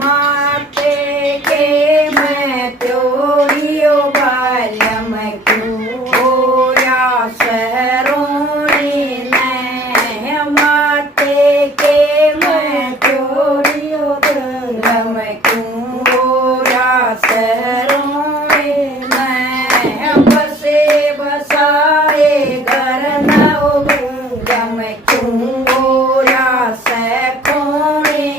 माते के मैं त्योरियो बालम क्यों होया सरोनी ने माते के मैं त्योरियो बालम क्यों होया सरोनी ने बसे बसाए घर न गम क्यों होया सकोनी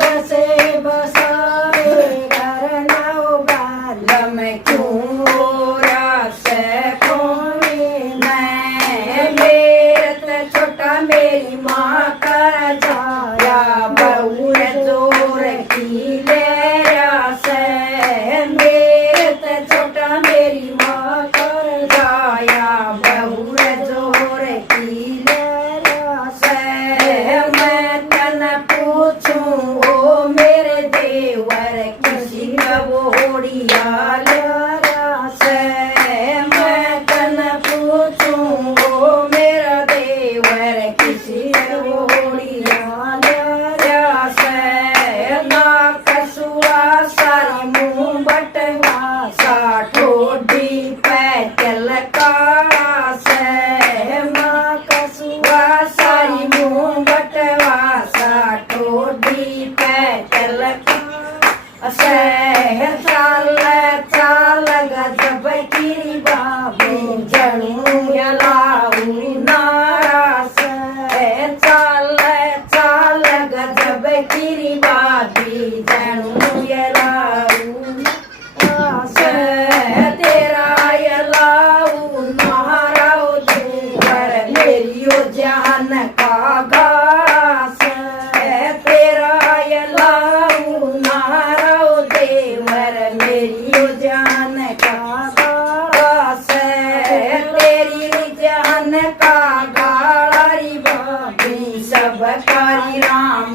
बसे बसाए घर नाओ बालम क्यों होया सकोनी मैं मेरत छोटा मेरी माँ का जाया बहुर जोर की लेरा से मेरत छोटा मेरी माँ का जाया बहुर जोर की लेरा से मैं तन पूछूं ओ मेरे देवर किसी का बोड़िया लरा से मैं तन पूछूं ओ मेरा देवर किसी का बोड़िया लरा से ना कसुआ सारी मुंह बटवा सा ठोडी पे चल काला से माँ कसुआ सारी मुंह बटवा सा ठोडी पे चल से चाल चाल गजब की बाबू जणू यलाऊ नारा से चाल चाल गजब की बाबी जणू यलाऊ से तेरा यलाऊ नाराओ देवर मेरियो जान का गाड़ा से तेरा यलाऊ नाराओ देवर मेरियो जान का गाड़ा से तेरी जान का गाड़ा री बाबी सब कारी राम